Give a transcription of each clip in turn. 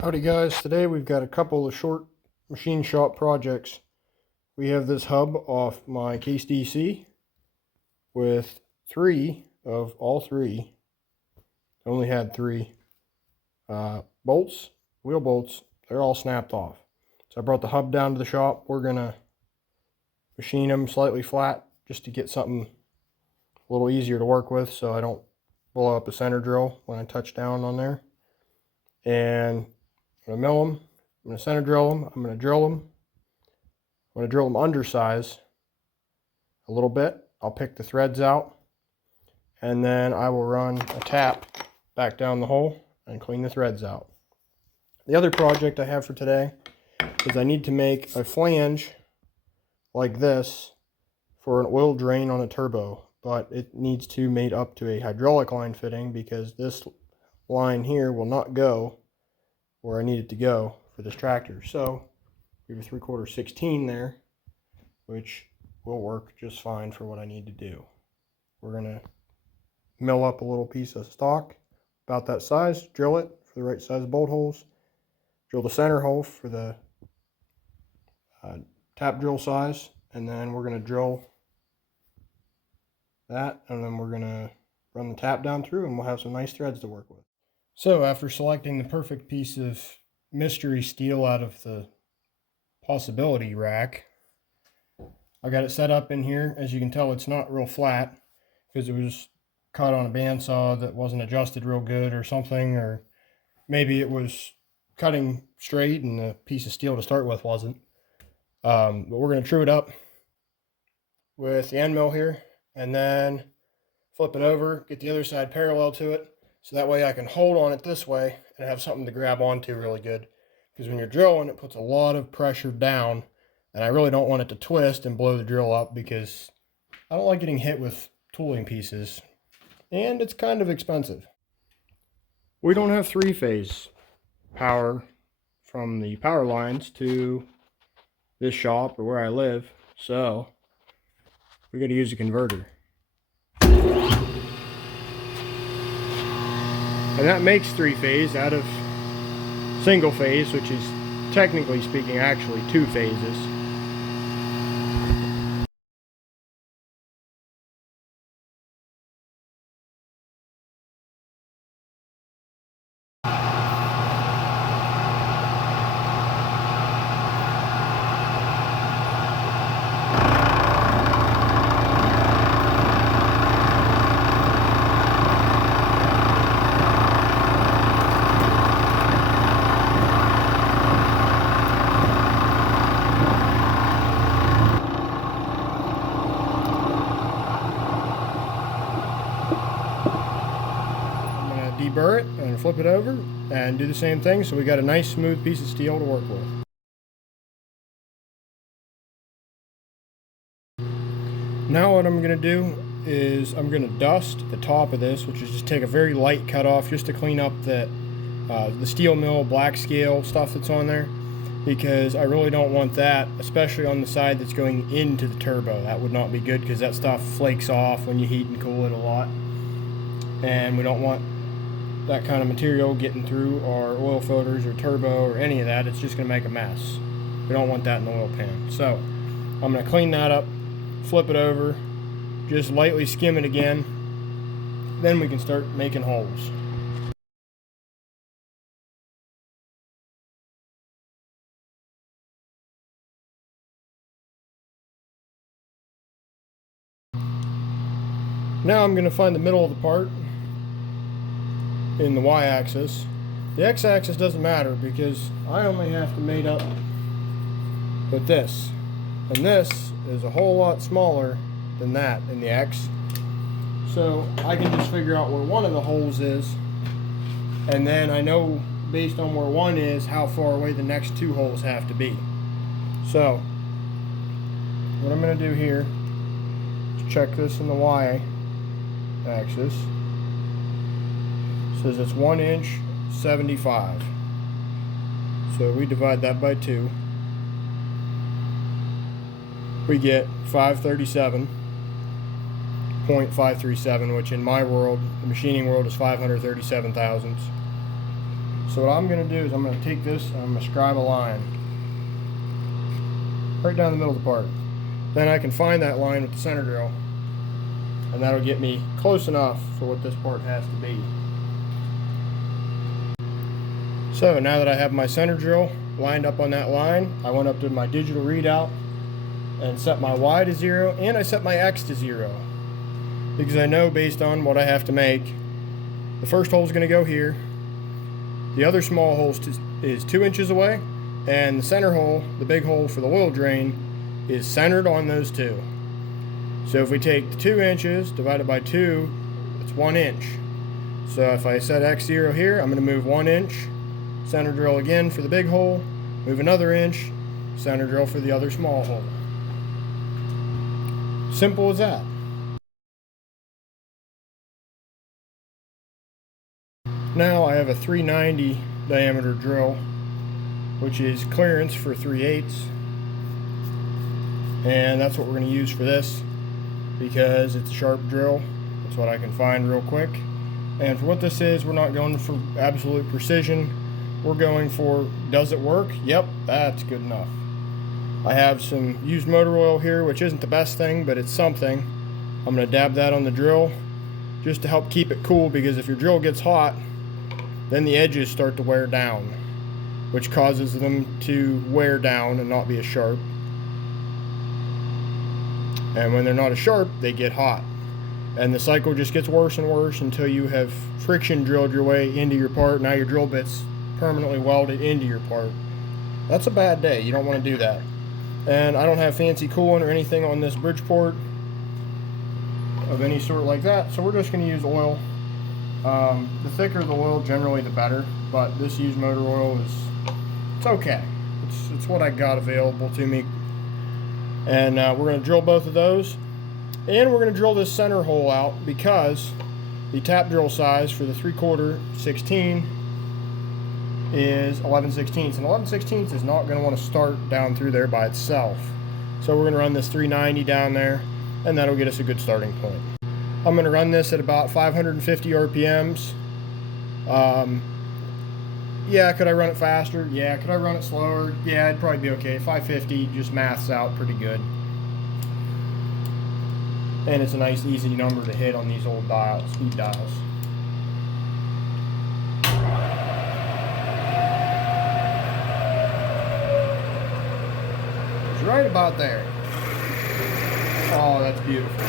Howdy guys, today we've got a couple of short machine shop projects. We have this hub off my case DC with three of all three. I only had three bolts, wheel bolts. They're all snapped off. So I brought the hub down to the shop. We're gonna machine them slightly flat just to get something a little easier to work with so I don't blow up a center drill when I touch down on there. And I'm going to mill them, I'm going to center drill them, I'm going to drill them. I'm going to drill them undersize a little bit. I'll pick the threads out, and then I will run a tap back down the hole and clean the threads out. The other project I have for today is I need to make a flange like this for an oil drain on a turbo, but it needs to mate up to a hydraulic line fitting because this line here will not go where I need it to go for this tractor. So we have a 3/4 16 there, which will work just fine for what I need to do. We're gonna mill up a little piece of stock about that size, drill it for the right size bolt holes, drill the center hole for the tap drill size, and then we're gonna drill that, and then we're gonna run the tap down through, and we'll have some nice threads to work with. So after selecting the perfect piece of mystery steel out of the possibility rack, I got it set up in here. As you can tell, it's not real flat because it was cut on a bandsaw that wasn't adjusted real good or something, or maybe it was cutting straight and the piece of steel to start with wasn't. But we're going to true it up with the end mill here and then flip it over, get the other side parallel to it. So that way I can hold on it this way and have something to grab onto really good. Because when you're drilling, it puts a lot of pressure down, and I really don't want it to twist and blow the drill up because I don't like getting hit with tooling pieces, and it's kind of expensive. We don't have three-phase power from the power lines to this shop or where I live, so we got to use a converter. And that makes three-phase out of single phase, which is technically speaking actually two phases. Deburr it and flip it over and do the same thing, so we got a nice smooth piece of steel to work with. Now what I'm going to do is I'm going to dust the top of this, which is just take a very light cut off just to clean up the steel mill black scale stuff that's on there, because I really don't want that, especially on the side that's going into the turbo. That would not be good because that stuff flakes off when you heat and cool it a lot, and we don't want that kind of material getting through our oil filters or turbo or any of that. It's just going to make a mess. We don't want that in the oil pan. So I'm going to clean that up, flip it over, just lightly skim it again, then we can start making holes. Now I'm going to find the middle of the part in the y-axis. The x-axis doesn't matter because I only have to mate up with this, and this is a whole lot smaller than that in the x, so I can just figure out where one of the holes is, and then I know based on where one is how far away the next two holes have to be. So what I'm going to do here is check this in the y-axis. Says it's 1 inch 75, so we divide that by 2, we get 537.537, which in my world, the machining world, is 537 thousandths. So what I'm going to do is I'm going to take this and I'm going to scribe a line right down the middle of the part. Then I can find that line with the center drill, and that'll get me close enough for what this part has to be. So now that I have my center drill lined up on that line, I went up to my digital readout and set my Y to 0, and I set my X to 0. Because I know based on what I have to make, the first hole is going to go here, the other small hole is 2 inches away, and the center hole, the big hole for the oil drain, is centered on those two. So if we take the 2 inches divided by 2, it's 1 inch. So if I set X0 here, I'm going to move 1 inch, center drill again for the big hole, move another inch, center drill for the other small hole. Simple as that. Now I have a 390 diameter drill, which is clearance for 3/8, and that's what we're going to use for this because it's a sharp drill. That's what I can find real quick. And for what this is, we're not going for absolute precision. We're going for, does it work? Yep, that's good enough. I have some used motor oil here, which isn't the best thing, but it's something. I'm going to dab that on the drill just to help keep it cool, because if your drill gets hot, then the edges start to wear down, which causes them to wear down and not be as sharp. And when they're not as sharp, they get hot. And the cycle just gets worse and worse until you have friction drilled your way into your part. Now your drill bit's permanently welded into your part. That's a bad day. You don't want to do that. And I don't have fancy coolant or anything on this Bridgeport of any sort like that, so we're just going to use oil. The thicker the oil, generally the better, but this used motor oil it's okay. It's what I got available to me. And we're going to drill both of those, and we're going to drill this center hole out because the tap drill size for the 3/4 16 is 11/16, and 11/16 is not going to want to start down through there by itself. So we're going to run this 390 down there, and that'll get us a good starting point. I'm going to run this at about 550 RPMs. Yeah, could I run it faster? Yeah. Could I run it slower? Yeah, it'd probably be okay. 550 just maths out pretty good. And it's a nice, easy number to hit on these old dials, speed dials. It's right about there. Oh, that's beautiful.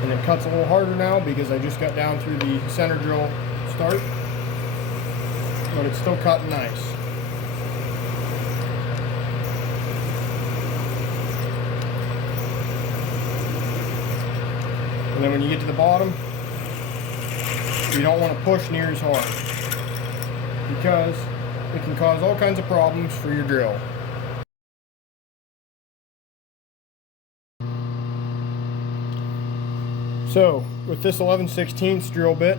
And it cuts a little harder now because I just got down through the center drill start, but it's still cutting nice. And then when you get to the bottom, you don't want to push near as hard because it can cause all kinds of problems for your drill. So with this 11/16 drill bit,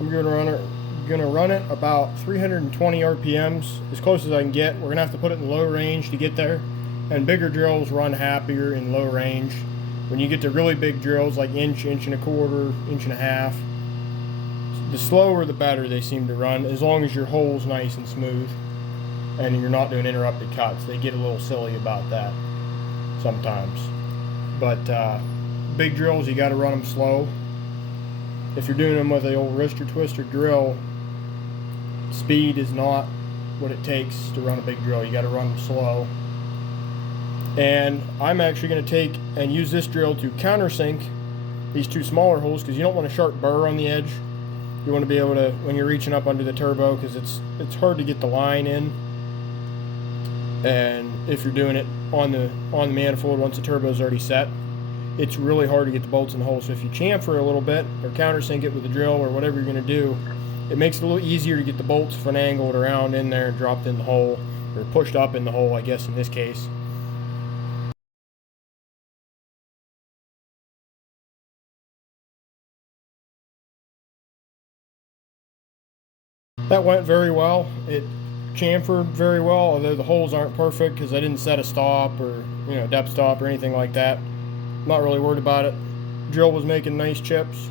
I'm going to run it about 320 RPMs, as close as I can get. We're going to have to put it in low range to get there, and bigger drills run happier in low range. When you get to really big drills like inch, inch and a quarter, inch and a half, the slower the better they seem to run, as long as your hole's nice and smooth and you're not doing interrupted cuts. They get a little silly about that sometimes. But big drills, you got to run them slow. If you're doing them with the old wrister twister drill, speed is not what it takes to run a big drill. You got to run them slow. And I'm actually going to take and use this drill to countersink these two smaller holes, because you don't want a sharp burr on the edge. You want to be able to, when you're reaching up under the turbo, because it's hard to get the line in. And if you're doing it on the manifold once the turbo's already set, it's really hard to get the bolts in the hole. So if you chamfer a little bit or countersink it with a drill or whatever you're going to do, it makes it a little easier to get the bolts finagled around in there and dropped in the hole, or pushed up in the hole, I guess in this case. That went very well. It chamfered very well, although the holes aren't perfect because I didn't set a stop or depth stop or anything like that. Not really worried about it. Drill was making nice chips,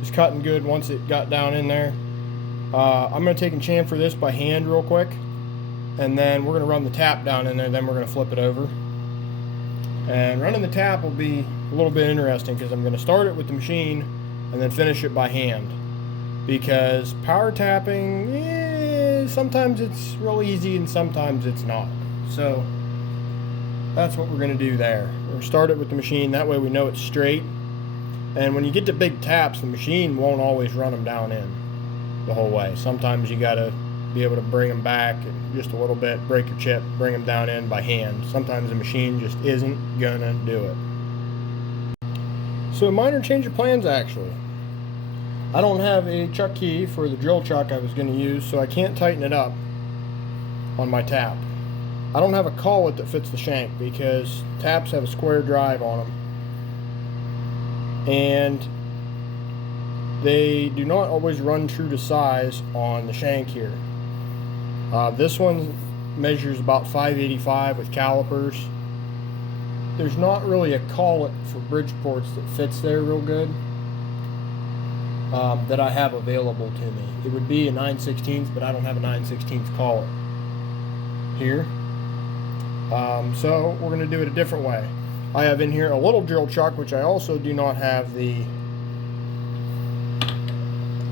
was cutting good once it got down in there. I'm going to take and chamfer this by hand real quick, and then we're going to run the tap down in there, then we're going to flip it over. And running the tap will be a little bit interesting because I'm going to start it with the machine and then finish it by hand. Because power tapping, sometimes it's real easy and sometimes it's not. So that's what we're going to do there. We're going to start it with the machine, that way we know it's straight. And when you get to big taps, the machine won't always run them down in the whole way. Sometimes you got to be able to bring them back just a little bit, break your chip, bring them down in by hand. Sometimes the machine just isn't gonna do it. So a minor change of plans actually. I don't have a chuck key for the drill chuck I was going to use, so I can't tighten it up on my tap. I don't have a collet that fits the shank because taps have a square drive on them, and they do not always run true to size on the shank here. This one measures about 585 with calipers. There's not really a collet for bridge ports that fits there real good that I have available to me. It would be a 9/16, but I don't have a 9/16 collet here. So we're going to do it a different way. I have in here a little drill chuck, which I also do not have the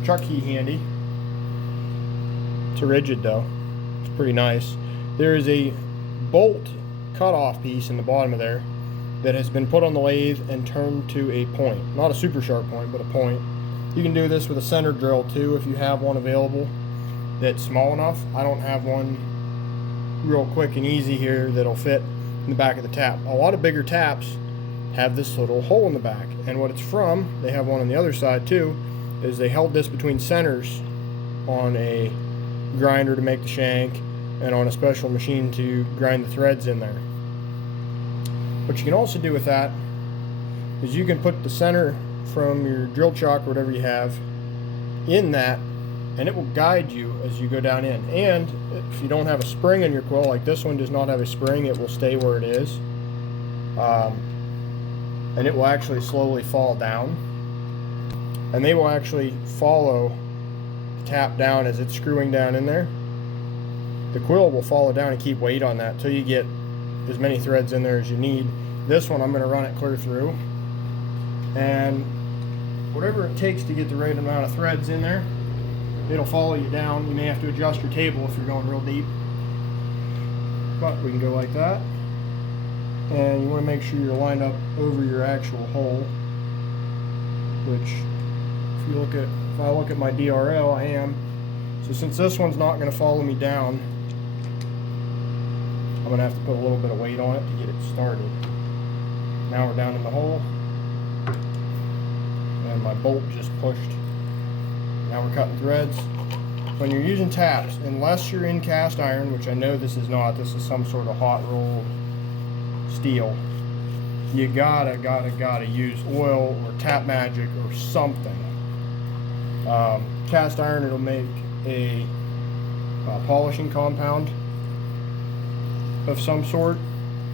chuck key handy. It's a rigid though. It's pretty nice. There is a bolt cutoff piece in the bottom of there that has been put on the lathe and turned to a point. Not a super sharp point, but a point. You can do this with a center drill too if you have one available that's small enough. I don't have one real quick and easy here that'll fit in the back of the tap. A lot of bigger taps have this little hole in the back, and what it's from, they have one on the other side too, is they held this between centers on a grinder to make the shank and on a special machine to grind the threads in there. What you can also do with that is you can put the center from your drill chuck or whatever you have in that, and it will guide you as you go down in. And if you don't have a spring in your quill, like this one does not have a spring, it will stay where it is, and it will actually slowly fall down, and they will actually follow the tap down as it's screwing down in there. The quill will follow down and keep weight on that until you get as many threads in there as you need. This one I'm going to run it clear through, and whatever it takes to get the right amount of threads in there, it'll follow you down. You may have to adjust your table if you're going real deep, but we can go like that. And you want to make sure you're lined up over your actual hole, which if I look at my DRL, I am. So since this one's not going to follow me down, I'm going to have to put a little bit of weight on it to get it started. Now we're down in the hole, and my bolt just pushed. Now we're cutting threads. When you're using taps, unless you're in cast iron, which I know this is not, this is some sort of hot rolled steel, you gotta use oil or tap magic or something. Cast iron, it'll make a polishing compound of some sort.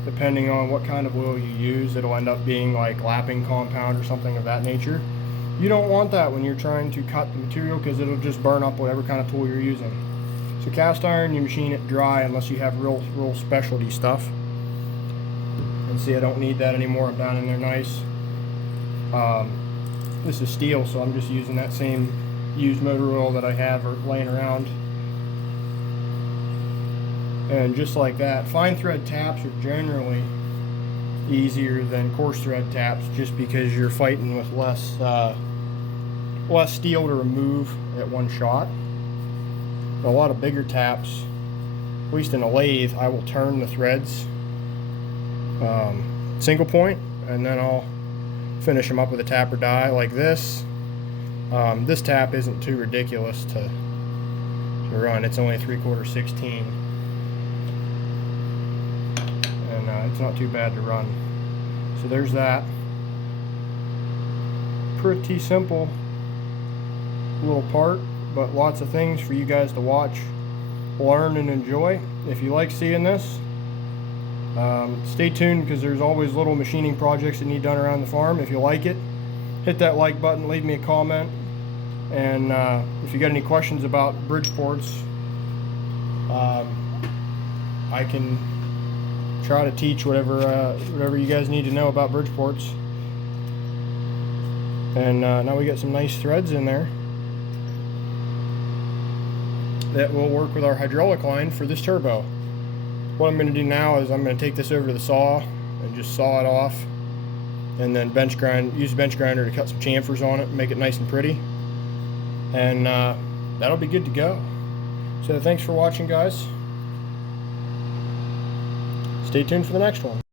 Depending on what kind of oil you use, it'll end up being like lapping compound or something of that nature. You don't want that when you're trying to cut the material because it'll just burn up whatever kind of tool you're using. So cast iron, you machine it dry unless you have real specialty stuff. And see, I don't need that anymore. I'm down in there nice. This is steel, so I'm just using that same used motor oil that I have laying around. And just like that, fine thread taps are generally easier than coarse thread taps just because you're fighting with less steel to remove at one shot. But a lot of bigger taps, at least in a lathe, I will turn the threads single point, and then I'll finish them up with a tap or die like this. This tap isn't too ridiculous to run. It's only a 3/4 16. It's not too bad to run. So there's that. Pretty simple little part, but lots of things for you guys to watch, learn, and enjoy. If you like seeing this, stay tuned because there's always little machining projects that need done around the farm. If you like it, hit that like button, leave me a comment, And if you got any questions about bridge ports, I can try to teach whatever you guys need to know about bridge ports. And now we got some nice threads in there that will work with our hydraulic line for this turbo. What I'm going to do now is I'm going to take this over to the saw and just saw it off, and then use a bench grinder to cut some chamfers on it and make it nice and pretty. And that'll be good to go. So thanks for watching, guys. Stay tuned for the next one.